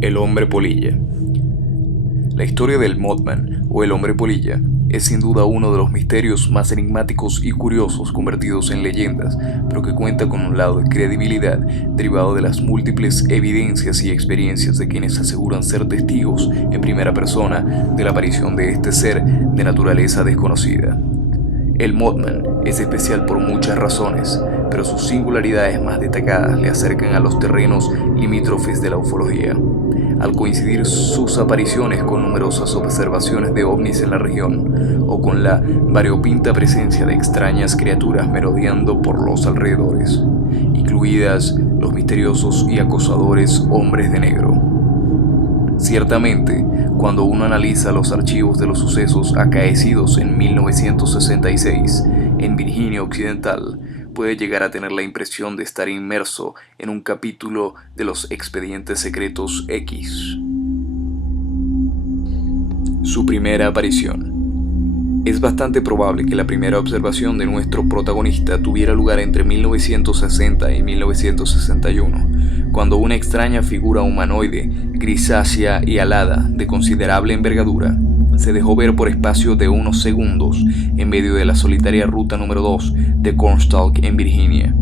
El hombre polilla. La historia del Mothman, o el hombre polilla, es sin duda uno de los misterios más enigmáticos y curiosos convertidos en leyendas, pero que cuenta con un lado de credibilidad derivado de las múltiples evidencias y experiencias de quienes aseguran ser testigos en primera persona de la aparición de este ser de naturaleza desconocida. El Mothman es especial por muchas razones, pero sus singularidades más destacadas le acercan a los terrenos limítrofes de la ufología. Al coincidir sus apariciones con numerosas observaciones de ovnis en la región, o con la variopinta presencia de extrañas criaturas merodeando por los alrededores, incluidas los misteriosos y acosadores hombres de negro. Ciertamente, cuando uno analiza los archivos de los sucesos acaecidos en 1966 en Virginia Occidental, puede llegar a tener la impresión de estar inmerso en un capítulo de los Expedientes Secretos X. Su primera aparición. Es bastante probable que la primera observación de nuestro protagonista tuviera lugar entre 1960 y 1961, cuando una extraña figura humanoide, grisácea y alada, de considerable envergadura, se dejó ver por espacio de unos segundos en medio de la solitaria ruta número 2 de Cornstalk en Virginia,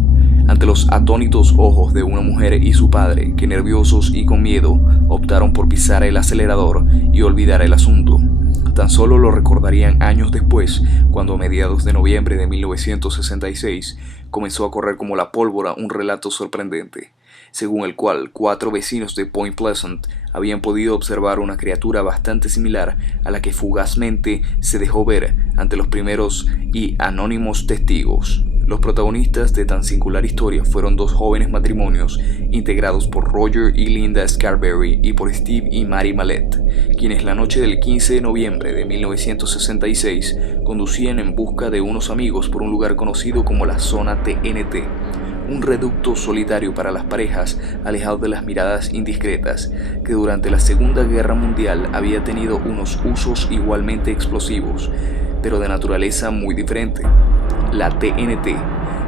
ante los atónitos ojos de una mujer y su padre, que nerviosos y con miedo optaron por pisar el acelerador y olvidar el asunto. Tan solo lo recordarían años después, cuando a mediados de noviembre de 1966 comenzó a correr como la pólvora un relato sorprendente, según el cual 4 vecinos de Point Pleasant habían podido observar una criatura bastante similar a la que fugazmente se dejó ver ante los primeros y anónimos testigos. Los protagonistas de tan singular historia fueron 2 jóvenes matrimonios integrados por Roger y Linda Scarberry y por Steve y Mary Mallette, quienes la noche del 15 de noviembre de 1966 conducían en busca de unos amigos por un lugar conocido como la zona TNT, un reducto solitario para las parejas alejado de las miradas indiscretas, que durante la Segunda Guerra Mundial había tenido unos usos igualmente explosivos, pero de naturaleza muy diferente. La TNT,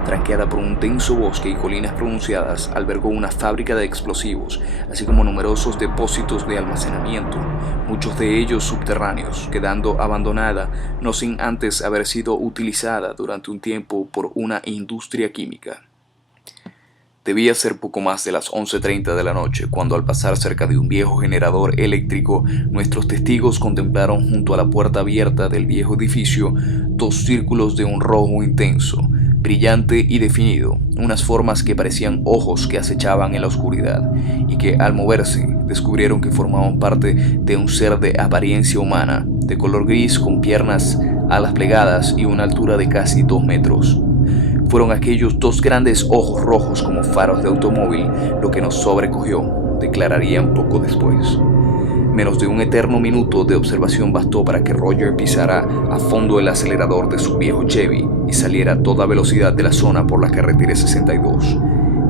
tranqueada por un denso bosque y colinas pronunciadas, albergó una fábrica de explosivos, así como numerosos depósitos de almacenamiento, muchos de ellos subterráneos, quedando abandonada no sin antes haber sido utilizada durante un tiempo por una industria química. Debía ser poco más de las 11:30 de la noche cuando, al pasar cerca de un viejo generador eléctrico, nuestros testigos contemplaron junto a la puerta abierta del viejo edificio 2 círculos de un rojo intenso, brillante y definido, unas formas que parecían ojos que acechaban en la oscuridad y que, al moverse, descubrieron que formaban parte de un ser de apariencia humana, de color gris, con piernas, alas plegadas y una altura de casi 2 metros. Fueron aquellos 2 grandes ojos rojos como faros de automóvil lo que nos sobrecogió, declararían poco después. Menos de un eterno minuto de observación bastó para que Roger pisara a fondo el acelerador de su viejo Chevy y saliera a toda velocidad de la zona por la carretera 62.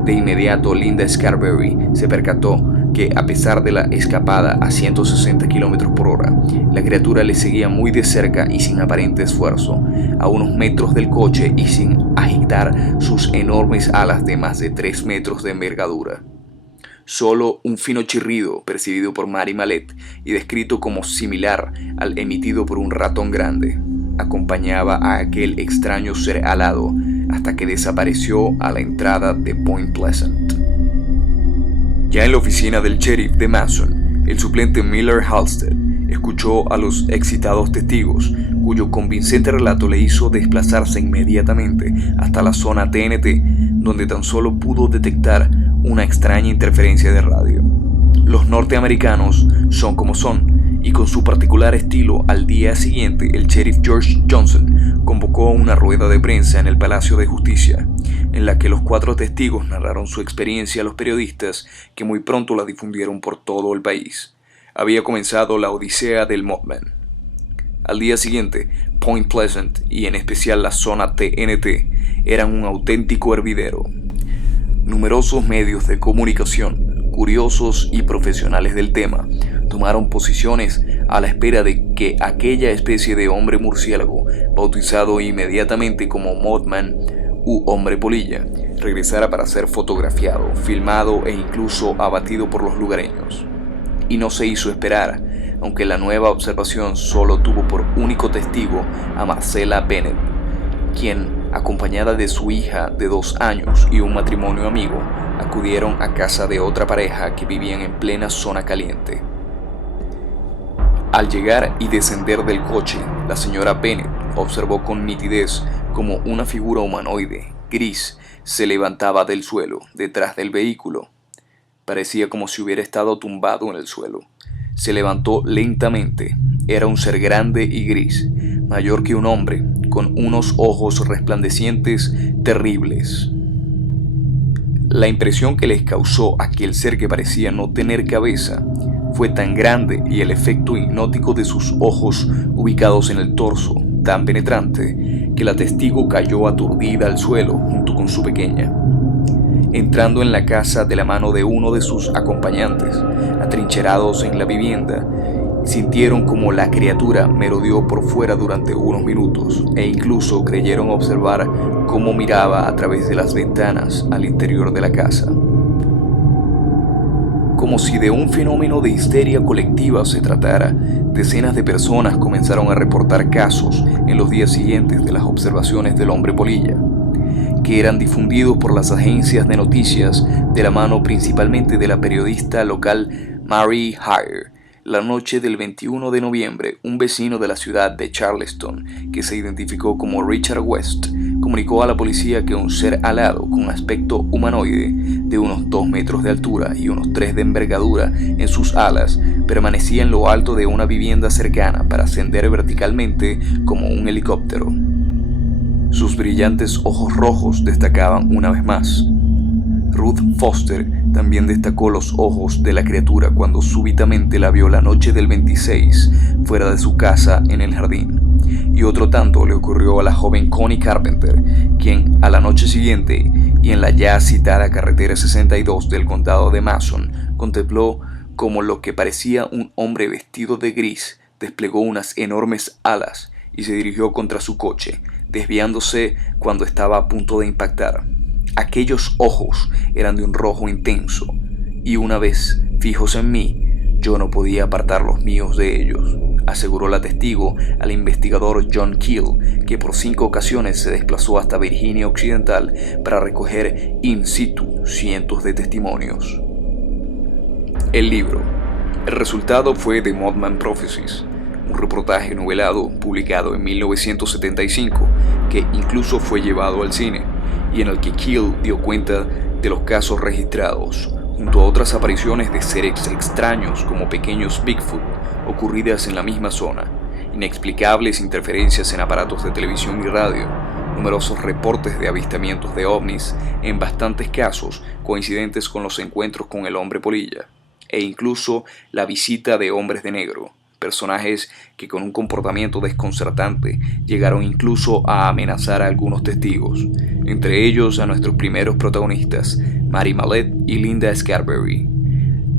De inmediato, Linda Scarberry se percató que, a pesar de la escapada a 160 km/h, la criatura le seguía muy de cerca y sin aparente esfuerzo, a unos metros del coche y sin agitar sus enormes alas de más de 3 metros de envergadura. Solo un fino chirrido, percibido por Mary Mallette y descrito como similar al emitido por un ratón grande, acompañaba a aquel extraño ser alado hasta que desapareció a la entrada de Point Pleasant. Ya en la oficina del sheriff de Mason, el suplente Miller Halstead escuchó a los excitados testigos, cuyo convincente relato le hizo desplazarse inmediatamente hasta la zona TNT, donde tan solo pudo detectar una extraña interferencia de radio. Los norteamericanos son como son, y con su particular estilo, al día siguiente el sheriff George Johnson convocó una rueda de prensa en el Palacio de Justicia, en la que los 4 testigos narraron su experiencia a los periodistas, que muy pronto la difundieron por todo el país. Había comenzado la odisea del Mothman. Al día siguiente, Point Pleasant, y en especial la zona TNT, eran un auténtico hervidero. Numerosos medios de comunicación, curiosos y profesionales del tema, tomaron posiciones a la espera de que aquella especie de hombre murciélago, bautizado inmediatamente como Mothman u hombre polilla, regresara para ser fotografiado, filmado e incluso abatido por los lugareños. y no se hizo esperar, aunque la nueva observación solo tuvo por único testigo a Marcella Bennett, quien, acompañada de su hija de 2 años y un matrimonio amigo, acudieron a casa de otra pareja que vivían en plena zona caliente. Al llegar y descender del coche, la señora Bennett observó con nitidez como una figura humanoide, gris, se levantaba del suelo, detrás del vehículo. Parecía como si hubiera estado tumbado en el suelo. Se levantó lentamente. Era un ser grande y gris, mayor que un hombre, con unos ojos resplandecientes terribles. La impresión que les causó aquel ser que parecía no tener cabeza fue tan grande y el efecto hipnótico de sus ojos ubicados en el torso tan penetrante que la testigo cayó aturdida al suelo junto con su pequeña. Entrando en la casa de la mano de uno de sus acompañantes, atrincherados en la vivienda, sintieron como la criatura merodeó por fuera durante unos minutos e incluso creyeron observar cómo miraba a través de las ventanas al interior de la casa. Como si de un fenómeno de histeria colectiva se tratara, decenas de personas comenzaron a reportar casos en los días siguientes de las observaciones del hombre polilla, que eran difundidos por las agencias de noticias de la mano principalmente de la periodista local Mary Hyre. La noche del 21 de noviembre, un vecino de la ciudad de Charleston, que se identificó como Richard West, comunicó a la policía que un ser alado con aspecto humanoide de unos 2 metros de altura y unos 3 de envergadura en sus alas permanecía en lo alto de una vivienda cercana para ascender verticalmente como un helicóptero. Sus brillantes ojos rojos destacaban una vez más. Ruth Foster también destacó los ojos de la criatura cuando súbitamente la vio la noche del 26 fuera de su casa en el jardín. Y otro tanto le ocurrió a la joven Connie Carpenter, quien a la noche siguiente y en la ya citada carretera 62 del condado de Mason contempló como lo que parecía un hombre vestido de gris desplegó unas enormes alas y se dirigió contra su coche, desviándose cuando estaba a punto de impactar. Aquellos ojos eran de un rojo intenso, y una vez fijos en mí, yo no podía apartar los míos de ellos, aseguró la testigo al investigador John Keel, que por 5 ocasiones se desplazó hasta Virginia Occidental para recoger in situ cientos de testimonios. El libro. El resultado fue The Mothman Prophecies, un reportaje novelado publicado en 1975 que incluso fue llevado al cine, y en el que Keel dio cuenta de los casos registrados, junto a otras apariciones de seres extraños como pequeños Bigfoot ocurridas en la misma zona, inexplicables interferencias en aparatos de televisión y radio, numerosos reportes de avistamientos de ovnis, en bastantes casos coincidentes con los encuentros con el hombre polilla, e incluso la visita de hombres de negro, personajes que con un comportamiento desconcertante llegaron incluso a amenazar a algunos testigos, entre ellos a nuestros primeros protagonistas, Mary Mallette y Linda Scarberry,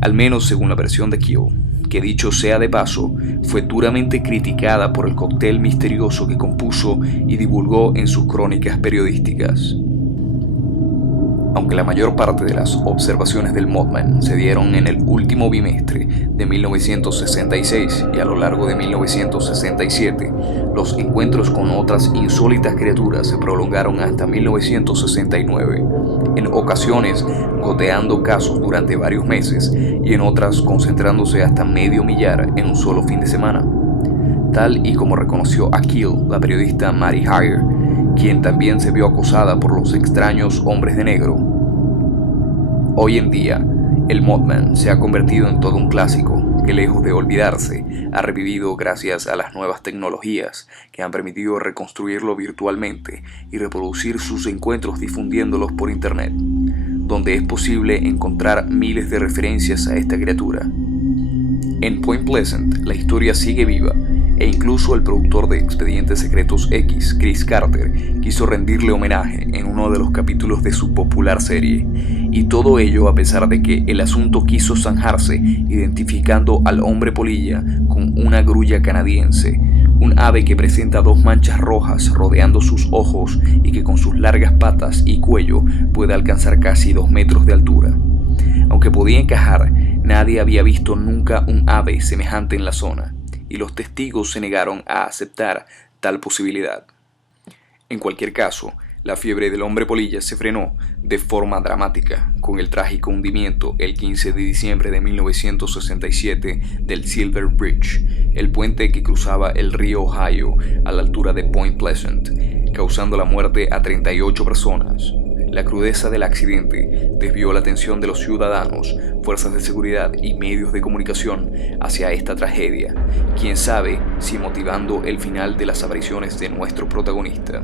al menos según la versión de Keel, que dicho sea de paso, fue duramente criticada por el cóctel misterioso que compuso y divulgó en sus crónicas periodísticas. Aunque la mayor parte de las observaciones del Mothman se dieron en el último bimestre de 1966 y a lo largo de 1967, los encuentros con otras insólitas criaturas se prolongaron hasta 1969, en ocasiones goteando casos durante varios meses y en otras concentrándose hasta medio millar en un solo fin de semana. Tal y como reconoció a Keel la periodista Mary Hyre, quien también se vio acosada por los extraños hombres de negro. Hoy en día, el Mothman se ha convertido en todo un clásico que, lejos de olvidarse, ha revivido gracias a las nuevas tecnologías que han permitido reconstruirlo virtualmente y reproducir sus encuentros difundiéndolos por internet, donde es posible encontrar miles de referencias a esta criatura. En Point Pleasant, la historia sigue viva, e incluso el productor de Expedientes Secretos X, Chris Carter, quiso rendirle homenaje en uno de los capítulos de su popular serie, y todo ello a pesar de que el asunto quiso zanjarse identificando al hombre polilla con una grulla canadiense, un ave que presenta 2 manchas rojas rodeando sus ojos y que con sus largas patas y cuello puede alcanzar casi 2 metros de altura. Aunque podía encajar Nadie había visto nunca un ave semejante en la zona, y los testigos se negaron a aceptar tal posibilidad. En cualquier caso, la fiebre del hombre polilla se frenó de forma dramática con el trágico hundimiento el 15 de diciembre de 1967 del Silver Bridge, el puente que cruzaba el río Ohio a la altura de Point Pleasant, causando la muerte a 38 personas. La crudeza del accidente desvió la atención de los ciudadanos, fuerzas de seguridad y medios de comunicación hacia esta tragedia, quién sabe si motivando el final de las apariciones de nuestro protagonista.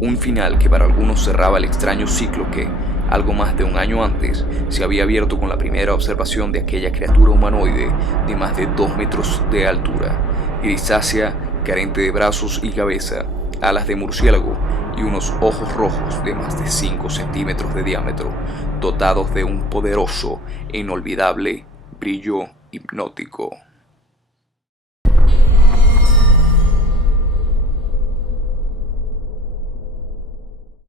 Un final que para algunos cerraba el extraño ciclo que, algo más de un año antes, se había abierto con la primera observación de aquella criatura humanoide de más de 2 metros de altura, grisácea, carente de brazos y cabeza, alas de murciélago y unos ojos rojos de más de 5 centímetros de diámetro, dotados de un poderoso e inolvidable brillo hipnótico.